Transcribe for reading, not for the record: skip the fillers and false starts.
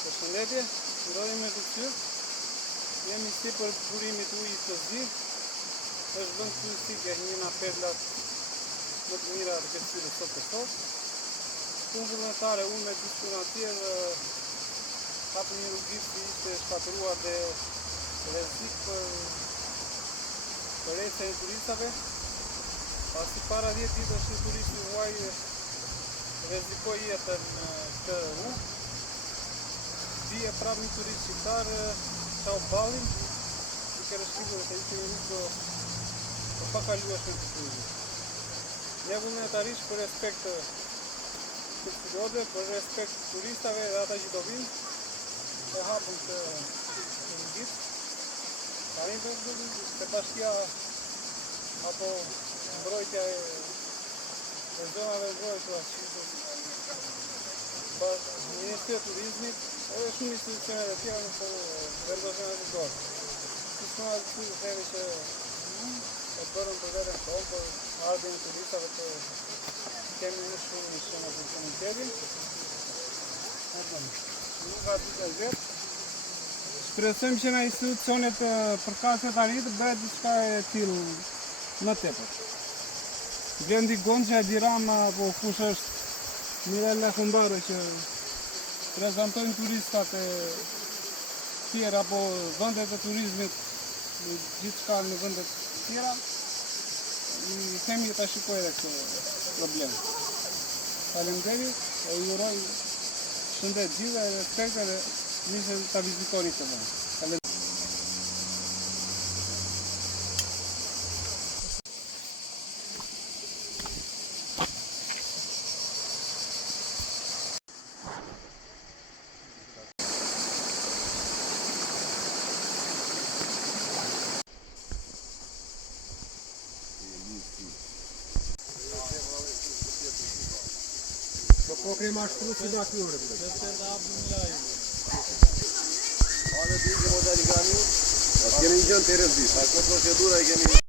Përshëndetje, ndodhemi me këtyr. Jemi sipër burimit ujit të zi. Është vend turistike, një nga perlat më të mira të Kërcyrës sot për sot. Punë vullnetare, unë me dy puna tjerë hapëm një rrugit që ishte shkatëruar dhe rrezik për ecjen e turistave. Pasi para 10 ditësh një turist në Huaj rrezikoi jetën në këtë rrugë. Bie prap një turist shqiptar, Çau Ballin, duke rreshtitur se ishte një rrugë të pakalueshme të turizmit. Ne vullnetarisht për respekt të sigurisë, për respekt të turistave dhe ata që do vinë, e hapëm të rrugit. Tani të bashkia apo mbrojtja e zonave mbrojtura Ministri e Turizmit edhe shumë institucionet e tjera në vendosjen e dorë. Sistema të themi që e bërën për vetën tonë, për ardhjen e turistave të kemi më shumë në shumë të komunitetin. Nuk ka të të vetë. Shpresojmë që nga institucionet përkatëse tani të bëhet diçka e tillë më tepër. Blendi Gonçja, Edi Rama apo kush është Mirella Humbaro që prezentojnë turistat e tjera apo vendet e turizmit gjithçka në vendet tjera, i themi ta shikojë edhe këtë problem. Faleminderit, e ju uroj shëndet gjithë e respekt dhe nisë ta vizitoni këtë vend. Po krema shtru si da kjore bëjtë. Qëtë da abim lajë. A dhe të një modeli ka një? Kemi një gjënë të rëzit, a këtë procedura e kemi...